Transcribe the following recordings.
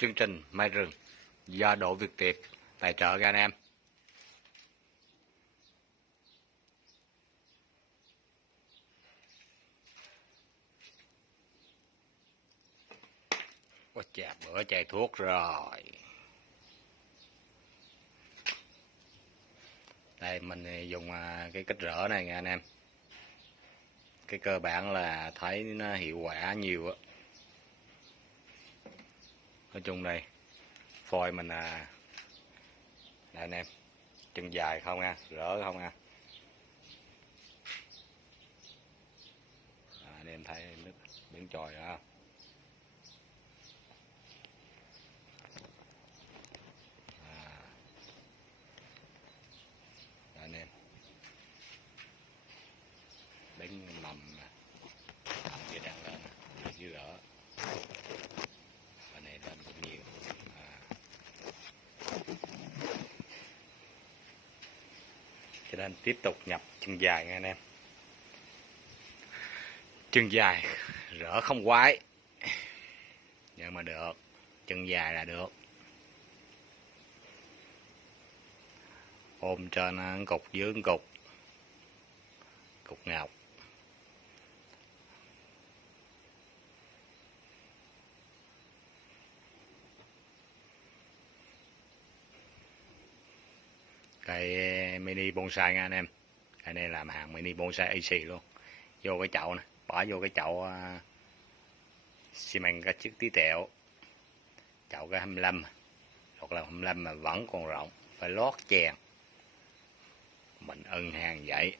Chương trình Mai Rừng do Đỗ Việt Tiệp tài trợ cho anh em. Ôi chà, bữa chai thuốc rồi. Đây mình dùng cái kích rỡ này nha anh em. Cái cơ bản là thấy nó hiệu quả nhiều á. Nói chung đây phôi mình đây anh em, chân dài không nha, rỡ không nha. Anh em thấy nước biển trồi đó. Anh em đánh mầm kia đang lên dư rỡ, bên này lên cũng nhiều. Cho nên tiếp tục nhập chân dài nha anh em. Chân dài rỡ không quái nhưng mà được, chân dài là được. Ôm trên cục dưới cục ngọc. Cây mini bonsai nha anh em. Cái này làm hàng mini bonsai AC luôn. Vô cái chậu này, bỏ vô cái chậu xi măng cái chiếc tí tẹo. Chậu cái 25 hoặc là 25 mà vẫn còn rộng, phải lót chèn. Mình ưng hàng vậy.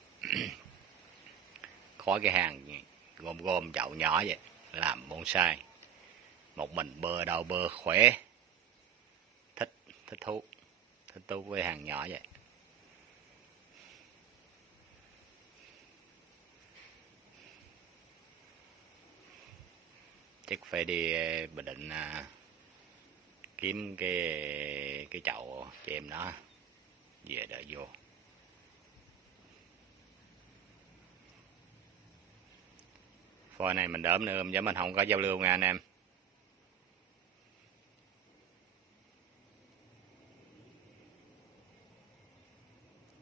Khói cái hàng gom chậu nhỏ vậy làm bonsai. Một mình bơ đâu bơ khỏe. Thích thú với hàng nhỏ vậy. Chắc phải đi Bình Định kiếm cái chậu chèm đó về đợi vô. Phôi này mình đỡm nữa chứ mình không có giao lưu nha anh em.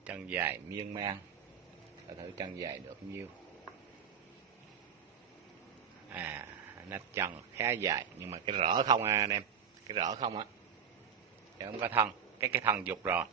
Chân dài miên man, thử chân dài được nhiêu. Nách chân khá dài nhưng mà cái rỡ không anh em, cái rỡ không á, chứ không có thân, cái thân dục rồi.